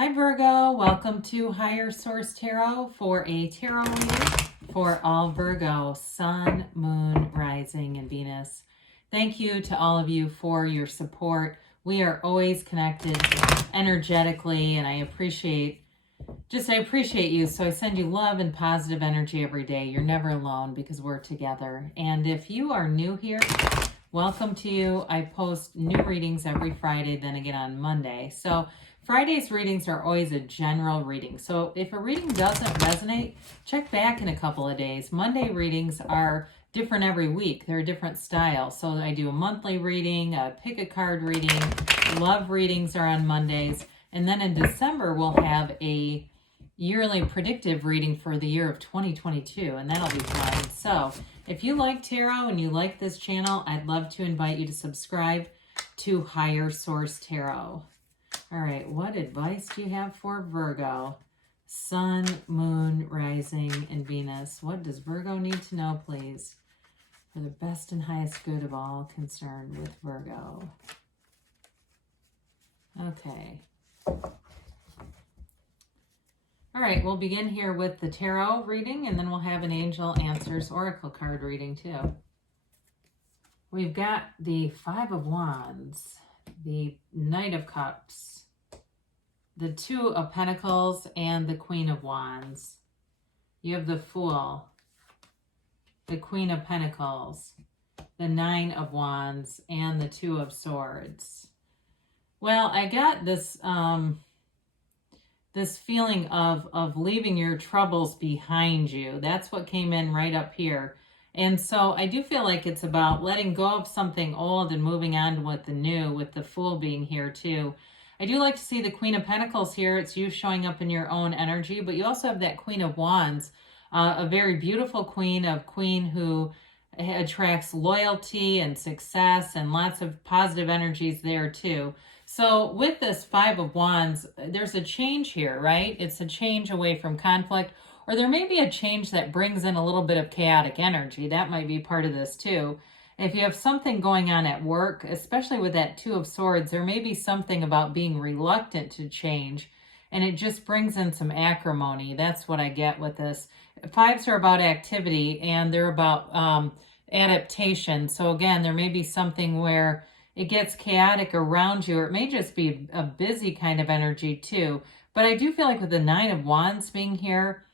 Hi Virgo, welcome to Higher Source Tarot for a tarot reading for all Virgo, Sun, Moon, Rising, and Venus. Thank you to all of you for your support. We are always connected energetically, and I appreciate you. So I send you love and positive energy every day. You're never alone because we're together. And if you are new here, welcome to you. I post new readings every Friday, then again on Monday. So Friday's readings are always a general reading. So if a reading doesn't resonate, check back in a couple of days. Monday readings are different every week. They're a different style. So I do a monthly reading, a pick a card reading. Love readings are on Mondays. And then in December, we'll have a yearly predictive reading for the year of 2022, and that'll be fun. So if you like tarot and you like this channel, I'd love to invite you to subscribe to Higher Source Tarot. All right, what advice do you have for Virgo? Sun, Moon, Rising, and Venus. What does Virgo need to know, please, for the best and highest good of all concerned with Virgo? Okay. All right, we'll begin here with the tarot reading, and then we'll have an Angel Answers Oracle card reading too. We've got the Five of Wands, the Knight of Cups, the Two of Pentacles, and the Queen of Wands. You have the Fool, the Queen of Pentacles, the Nine of Wands, and the Two of Swords. Well, I got this this feeling of leaving your troubles behind you. That's what came in right up here. And so I do feel like it's about letting go of something old and moving on with the new, with the Fool being here too. I do like to see the Queen of Pentacles here. It's you showing up in your own energy, but you also have that Queen of Wands, a very beautiful queen who attracts loyalty and success and lots of positive energies there too. So with this Five of Wands, there's a change here, right? It's a change away from conflict, or there may be a change that brings in a little bit of chaotic energy. That might be part of this too. If you have something going on at work, especially with that Two of Swords, there may be something about being reluctant to change, and it just brings in some acrimony. That's what I get with this. Fives are about activity, and they're about adaptation. So again, there may be something where it gets chaotic around you, or it may just be a busy kind of energy too. But I do feel like with the Nine of Wands being here,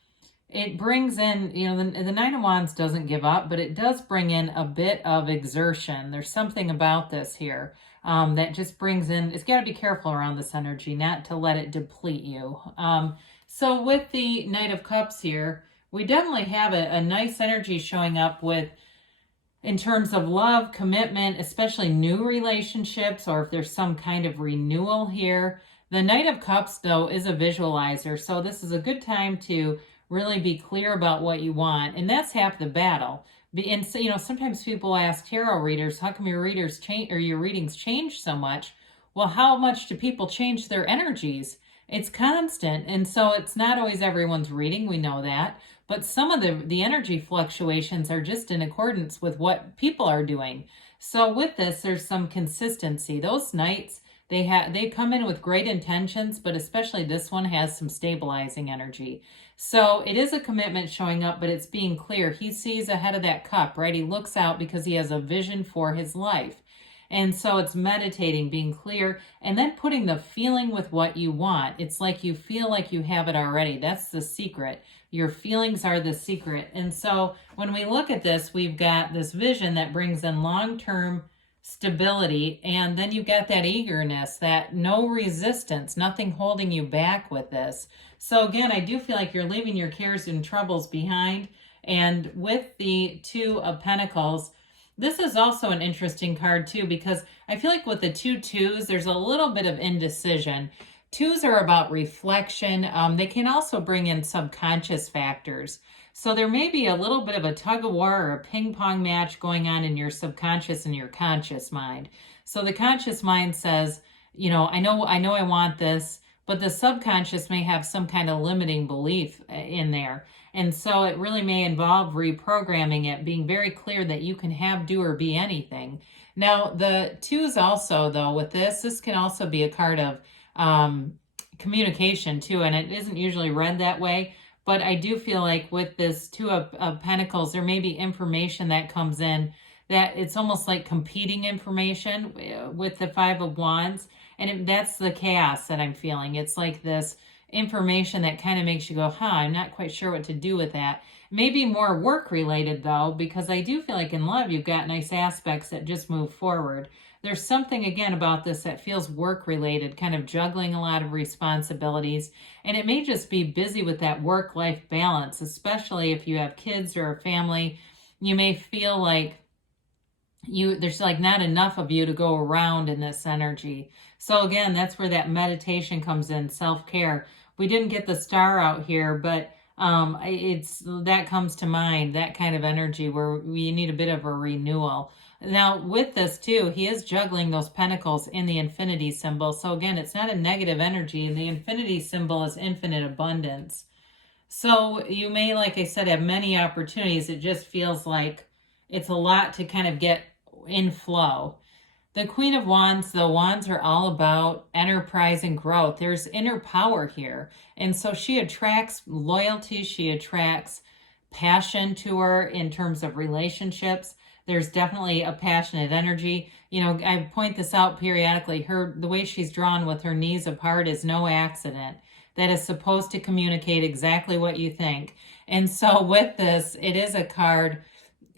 it brings in, the Nine of Wands doesn't give up, but it does bring in a bit of exertion. There's something about this here that just brings in, it's got to be careful around this energy, not to let it deplete you. So with the Knight of Cups here, we definitely have a nice energy showing up with, in terms of love, commitment, especially new relationships, or if there's some kind of renewal here. The Knight of Cups, though, is a visualizer, so this is a good time to really be clear about what you want, and that's half the battle. And so, sometimes people ask tarot readers, how come your readers change, or your readings change so much? Well, how much do people change their energies? It's constant, and so it's not always everyone's reading, we know that. But some of the energy fluctuations are just in accordance with what people are doing. So with this, there's some consistency. Those Knights, they come in with great intentions, but especially this one has some stabilizing energy. So it is a commitment showing up, but it's being clear. He sees ahead of that cup, right? He looks out because he has a vision for his life. And so it's meditating, being clear, and then putting the feeling with what you want. It's like you feel like you have it already. That's the secret. Your feelings are the secret. And so when we look at this, we've got this vision that brings in long-term stability, and then you've got that eagerness, that no resistance, nothing holding you back with this. So again, I do feel like you're leaving your cares and troubles behind. And with the Two of Pentacles, this is also an interesting card too, because I feel like with the two twos, there's a little bit of indecision. Twos are about reflection. They can also bring in subconscious factors. So there may be a little bit of a tug of war or a ping pong match going on in your subconscious and your conscious mind. So the conscious mind says, I know I want this, but the subconscious may have some kind of limiting belief in there. And so it really may involve reprogramming it, being very clear that you can have, do, or be anything. Now, the twos also, though, with this can also be a card of communication too, and it isn't usually read that way. But I do feel like with this Two of Pentacles, there may be information that comes in that it's almost like competing information with the Five of Wands. And that's the chaos that I'm feeling. It's like this information that kind of makes you go, huh, I'm not quite sure what to do with that. Maybe more work related though, because I do feel like in love, you've got nice aspects that just move forward. There's something again about this that feels work related, kind of juggling a lot of responsibilities. And it may just be busy with that work-life balance, especially if you have kids or a family. You may feel like there's like not enough of you to go around in this energy. So again, that's where that meditation comes in, self-care. We didn't get the star out here, but that comes to mind, that kind of energy where we need a bit of a renewal. Now with this too, he is juggling those pentacles in the infinity symbol. So again, it's not a negative energy. The infinity symbol is infinite abundance. So you may, like I said, have many opportunities. It just feels like it's a lot to kind of get in flow. The Queen of Wands, the wands are all about enterprise and growth. There's inner power here. And so she attracts loyalty. She attracts passion to her in terms of relationships. There's definitely a passionate energy. You know, I point this out periodically. The way she's drawn with her knees apart is no accident. That is supposed to communicate exactly what you think. And so with this, it is a card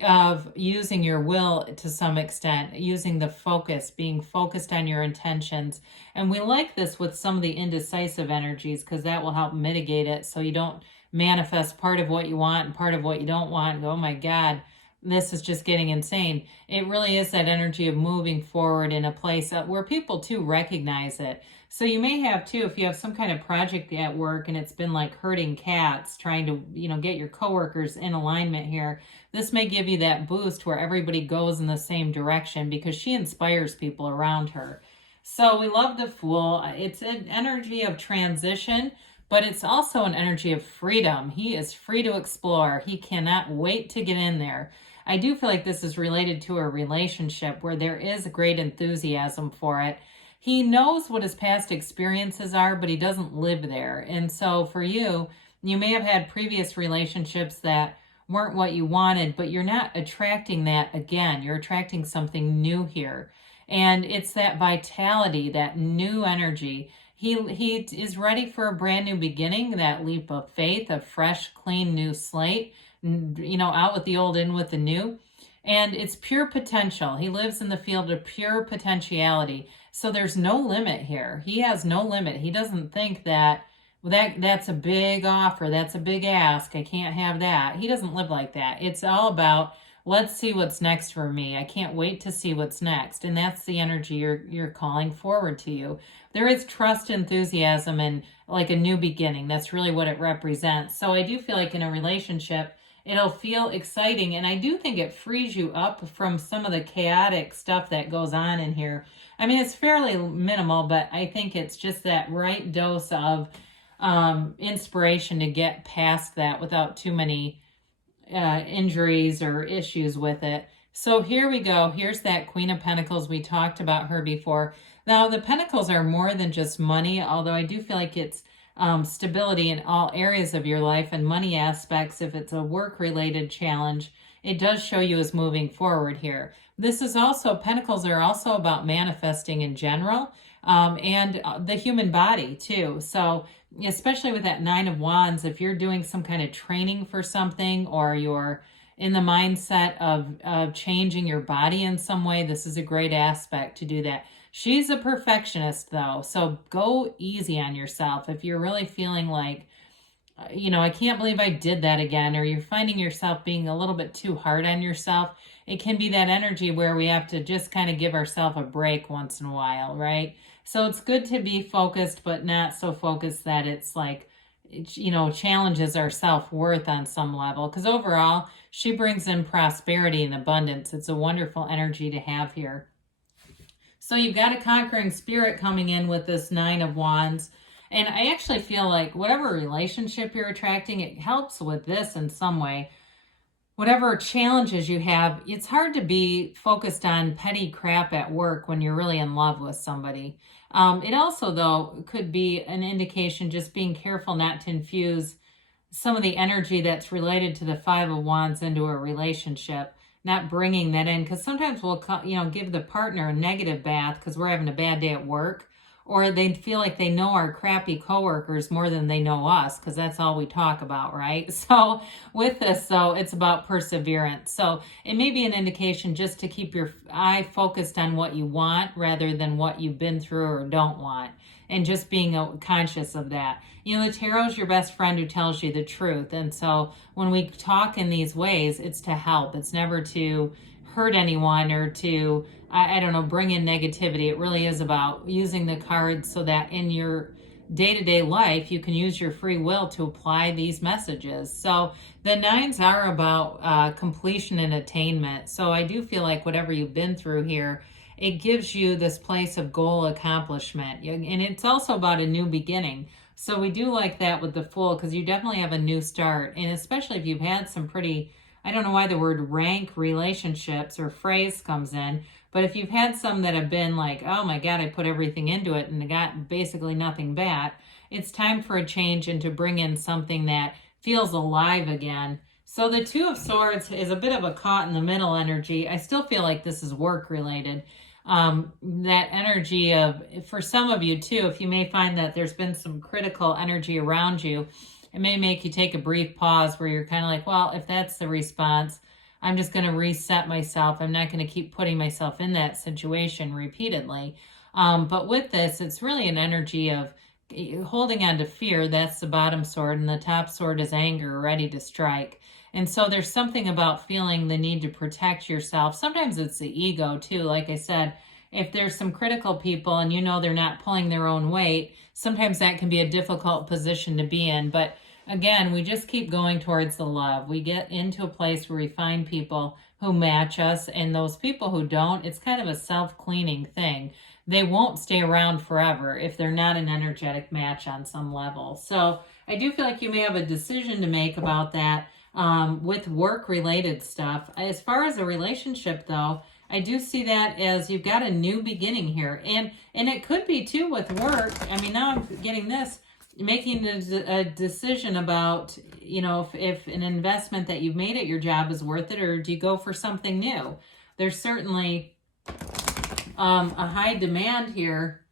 of using your will to some extent, using the focus, being focused on your intentions. And we like this with some of the indecisive energies because that will help mitigate it so you don't manifest part of what you want and part of what you don't want and go, oh my God, this is just getting insane. It really is that energy of moving forward in a place where people too recognize it. So you may have too, if you have some kind of project at work and it's been like herding cats, trying to, get your coworkers in alignment here, this may give you that boost where everybody goes in the same direction because she inspires people around her. So we love the Fool. It's an energy of transition, but it's also an energy of freedom. He is free to explore. He cannot wait to get in there. I do feel like this is related to a relationship where there is great enthusiasm for it. He knows what his past experiences are, but he doesn't live there. And so for you, you may have had previous relationships that weren't what you wanted, but you're not attracting that again. You're attracting something new here. And it's that vitality, that new energy. He is ready for a brand new beginning, that leap of faith, a fresh, clean, new slate, out with the old, in with the new. And it's pure potential. He lives in the field of pure potentiality. So there's no limit here. He has no limit. He doesn't think that's a big offer, that's a big ask, I can't have that. He doesn't live like that. It's all about, let's see what's next for me. I can't wait to see what's next. And that's the energy you're calling forward to you. There is trust, enthusiasm, and like a new beginning. That's really what it represents. So I do feel like in a relationship, it'll feel exciting. And I do think it frees you up from some of the chaotic stuff that goes on in here. I mean, it's fairly minimal, but I think it's just that right dose of inspiration to get past that without too many injuries or issues with it. So here we go. Here's that Queen of Pentacles. We talked about her before. Now, the Pentacles are more than just money, although I do feel like it's stability in all areas of your life and money aspects. If it's a work-related challenge, it does show you as moving forward here. This is also, Pentacles are also about manifesting in general and the human body too. So especially with that Nine of Wands, if you're doing some kind of training for something or you're in the mindset of changing your body in some way, this is a great aspect to do that. She's a perfectionist though, so go easy on yourself. If you're really feeling like, I can't believe I did that again, or you're finding yourself being a little bit too hard on yourself, it can be that energy where we have to just kind of give ourselves a break once in a while, right? So it's good to be focused, but not so focused that it's like, challenges our self-worth on some level. Because overall, she brings in prosperity and abundance. It's a wonderful energy to have here. So you've got a conquering spirit coming in with this Nine of Wands. And I actually feel like whatever relationship you're attracting, it helps with this in some way. Whatever challenges you have, it's hard to be focused on petty crap at work when you're really in love with somebody. It also, though, could be an indication just being careful not to infuse some of the energy that's related to the Five of Wands into a relationship, not bringing that in, because sometimes we'll, give the partner a negative bath because we're having a bad day at work, or they feel like they know our crappy coworkers more than they know us because that's all we talk about, right? So with this, though, it's about perseverance. So it may be an indication just to keep your eye focused on what you want rather than what you've been through or don't want, and just being conscious of that. The tarot is your best friend who tells you the truth. And so when we talk in these ways, it's to help. It's never to hurt anyone or to, I don't know, bring in negativity. It really is about using the cards so that in your day-to-day life, you can use your free will to apply these messages. So the nines are about completion and attainment. So I do feel like whatever you've been through here, it gives you this place of goal accomplishment. And it's also about a new beginning. So we do like that with the Fool, because you definitely have a new start. And especially if you've had some pretty, I don't know why the word rank relationships or phrase comes in, but if you've had some that have been like, oh my God, I put everything into it and got basically nothing back, it's time for a change and to bring in something that feels alive again. So the Two of Swords is a bit of a caught in the middle energy. I still feel like this is work related. That energy of, for some of you too, if you may find that there's been some critical energy around you, it may make you take a brief pause where you're kind of like, well, if that's the response, I'm just going to reset myself. I'm not going to keep putting myself in that situation repeatedly. But with this, it's really an energy of holding on to fear. That's the bottom sword, and the top sword is anger, ready to strike. And so there's something about feeling the need to protect yourself. Sometimes it's the ego too. Like I said, if there's some critical people and they're not pulling their own weight, sometimes that can be a difficult position to be in. But again, we just keep going towards the love. We get into a place where we find people who match us, and those people who don't, it's kind of a self-cleaning thing. They won't stay around forever if they're not an energetic match on some level. So I do feel like you may have a decision to make about that. With work-related stuff. As far as a relationship, though, I do see that as you've got a new beginning here. And it could be, too, with work. I mean, now I'm getting this, making a decision about, if an investment that you've made at your job is worth it, or do you go for something new? There's certainly a high demand here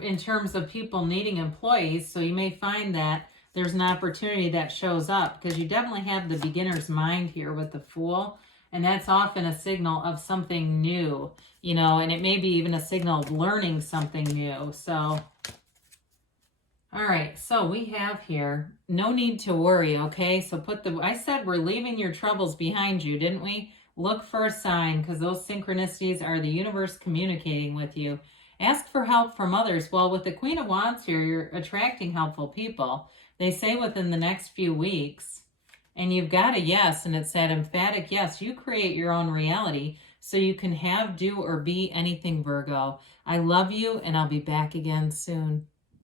in terms of people needing employees. So you may find that there's an opportunity that shows up, because you definitely have the beginner's mind here with the Fool. And that's often a signal of something new, and it may be even a signal of learning something new. So, all right. So we have here, no need to worry. Okay. So I said we're leaving your troubles behind you, didn't we? Look for a sign, because those synchronicities are the universe communicating with you. Ask for help from others. Well, with the Queen of Wands here, you're attracting helpful people. They say within the next few weeks, and you've got a yes, and it's that emphatic yes. You create your own reality, so you can have, do, or be anything, Virgo. I love you, and I'll be back again soon.